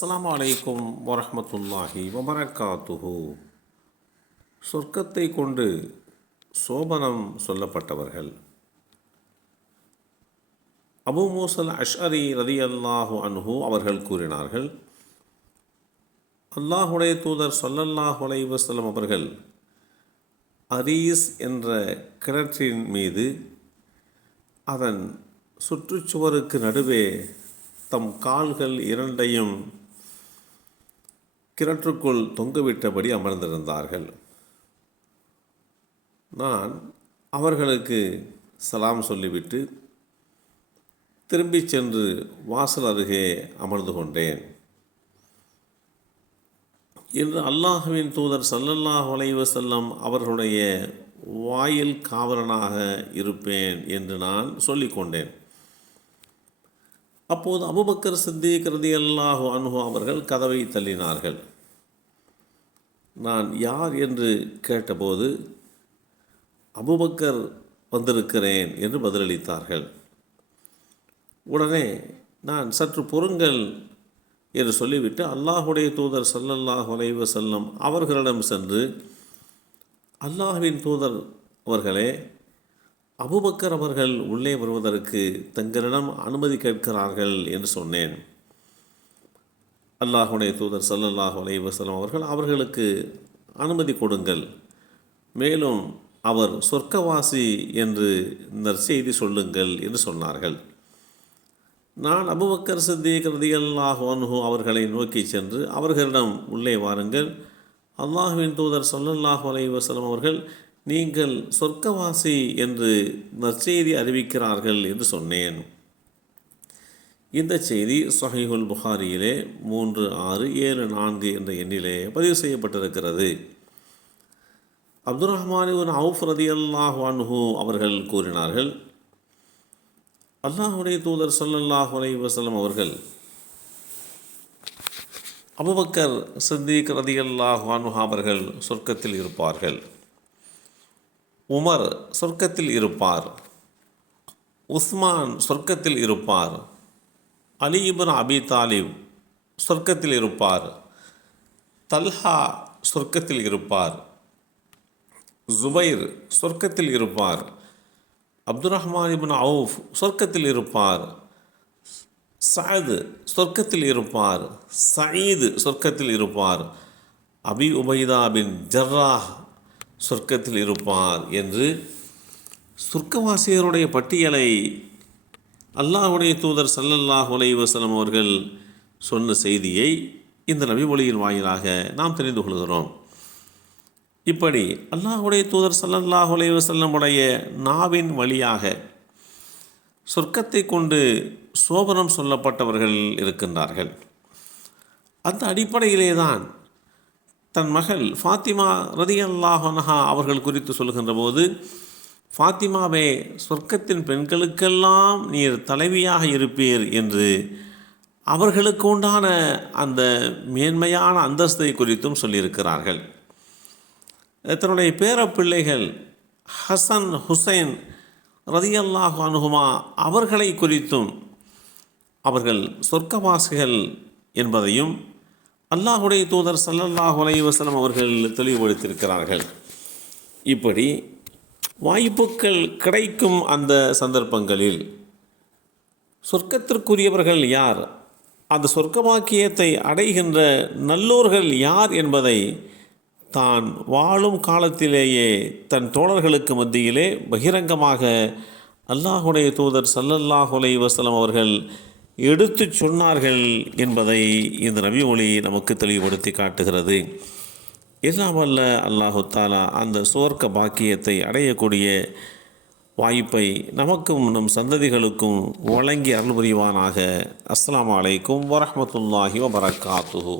அஸ்லாம் வலைக்கும் வரமத்துல்லாஹி வபரகாத்துஹு. சொர்க்கத்தை கொண்டு சோபனம் சொல்லப்பட்டவர்கள். அபு மூசல் அஷ்அரி ரதி அல்லாஹு அன்ஹு அவர்கள் கூறினார்கள் அல்லாஹுடைய தூதர் சொல்லல்லாஹு அலைவசலம் அவர்கள் அரீஸ் என்ற கிணற்றின் மீது அதன் சுற்றுச்சுவருக்கு நடுவே தம் கால்கள் இரண்டையும் கிணற்றுக்குள் தொங்கவிட்டபடி அமர்ந்திருந்தார்கள். நான் அவர்களுக்கு சலாம் சொல்லிவிட்டு திரும்பிச் சென்று வாசல் அருகே அமர்ந்து கொண்டேன். இன்று அல்லாஹுவின் தூதர் சல்லல்லாஹ் வலைவசல்லம் அவர்களுடைய வாயில் காவலனாக இருப்பேன் என்று நான் சொல்லிக்கொண்டேன் அப்போது அபுபக்கர் சித்திக் ரதி அல்லாஹு அனுகு அவர்கள் கதவை தள்ளினார்கள். நான் யார் என்று கேட்டபோது அபுபக்கர் வந்திருக்கிறேன் என்று பதிலளித்தார்கள். உடனே நான் சற்று பொறுங்கள் என்று சொல்லிவிட்டு அல்லாஹுடைய தூதர் சல்லல்லாஹ் வலைவ செல்லம் அவர்களிடம் சென்று அல்லாஹுவின் தூதர் அவர்களே அபுபக்கர் அவர்கள் உள்ளே வருவதற்கு தங்களிடம் அனுமதி கேட்கிறார்கள் என்று சொன்னேன். அல்லாஹுடைய தூதர் சல்லல்லாஹ் அலைவசலம் அவர்கள் அவர்களுக்கு அனுமதி கொடுங்கள். மேலும் அவர் சொர்க்கவாசி என்று நற்செய்தி சொல்லுங்கள் என்று சொன்னார்கள். நான் அபுபக்கர் சித்திக் ரதியல்லாஹு அன்ஹு அவர்களை நோக்கி சென்று அவர்களிடம் உள்ளே வாருங்கள். அல்லாஹுவின் தூதர் சொல்லல்லாஹு அலைவசலம் அவர்கள் நீங்கள் சொர்க்கவாசி என்று நற்செய்தி அறிவிக்கிறார்கள் என்று சொன்னேன். இந்த செய்தி சஹீஹுல் புகாரியிலே மூன்று ஆறு ஏழு நான்கு என்ற எண்ணிலே பதிவு செய்யப்பட்டிருக்கிறது. அப்துல் ரஹ்மான் அவுஃப் ரதி அல்லாஹான்ஹூ அவர்கள் கூறினார்கள் அல்லாஹுடைய தூதர் சொல்லல்லாஹ் அலை வசலம் அவர்கள் அபுபக்கர் சித்திக் ரதி அல்லாஹ் அவர்கள் சொர்க்கத்தில் இருப்பார்கள். உமர் சொர்க்கத்தில் இருப்பார். உஸ்மான் சொர்க்கத்தில் இருப்பார். அலி இபின் அபி தாலிப் சொர்க்கத்தில் இருப்பார். தல்ஹா சொர்க்கத்தில் இருப்பார். ஜுபைர் சொர்க்கத்தில் இருப்பார். அப்துல் ரஹ்மான் இபின் அவுஃப் சொர்க்கத்தில் இருப்பார். சாயது சொர்க்கத்தில் இருப்பார். சயீது சொர்க்கத்தில் இருப்பார். அபி உபைதா பின் ஜர்ராஹ் சொர்க்கத்தில் இருப்பார் என்று சொர்க்கவாசியருடைய பட்டியலை அல்லாஹுடைய தூதர் சல்லல்லாஹ் உலைவசலம் அவர்கள் சொன்ன செய்தியை இந்த நபிமொழியின் வாயிலாக நாம் தெரிந்து கொள்கிறோம். இப்படி அல்லாஹுடைய தூதர் சல்லல்லாஹ் வசல்லமுடைய நாவின் வழியாக சொர்க்கத்தை கொண்டு சோபனம் சொல்லப்பட்டவர்கள் இருக்கின்றார்கள். அந்த அடிப்படையிலே தான் தன் மகள் ஃபாத்திமா ரதி அல்லாஹனஹா அவர்கள் குறித்து சொல்கின்ற போது ஃபாத்திமாவே சொர்க்கத்தின் பெண்களுக்கெல்லாம் நீர் தலைவியாக இருப்பீர் என்று அவர்களுக்கு உண்டான அந்த மேன்மையான அந்தஸ்தை குறித்தும் சொல்லியிருக்கிறார்கள். தன்னுடைய பேரப்பிள்ளைகள் ஹசன் ஹுசைன் ரதியல்லாஹு அனுகுமா அவர்களை குறித்தும் அவர்கள் சொர்க்கவாசிகள் என்பதையும் அல்லாஹுடைய தூதர் சல்லல்லாஹ் அலைவசனம் அவர்கள் தெளிவுபடுத்தியிருக்கிறார்கள். இப்படி வாய்ப்புகள் கிடைக்கும் அந்த சந்தர்ப்பங்களில் சொர்க்கத்திற்குரியவர்கள் யார்? அந்த சொர்க்கவாக்கியத்தை அடைகின்ற நல்லோர்கள் யார் என்பதை தான் வாழும் காலத்திலேயே தன் தோழர்களுக்கு மத்தியிலே பகிரங்கமாக அல்லாஹுடைய தூதர் சல்லல்லாஹுலை வசலம் அவர்கள் எடுத்து சொன்னார்கள் என்பதை இந்த நபி மொழி நமக்கு தெளிவுபடுத்தி காட்டுகிறது. எல்லாம் வல்ல அல்லாஹு தாலா அந்த சுவர்க்க பாக்கியத்தை அடையக்கூடிய வாய்ப்பை நமக்கும் நம் சந்ததிகளுக்கும் வழங்கி அருள் புரிவானாக. அஸ்லாம் வலைக்கும் வரமத்துல்லாஹி வபரகாத்துஹூ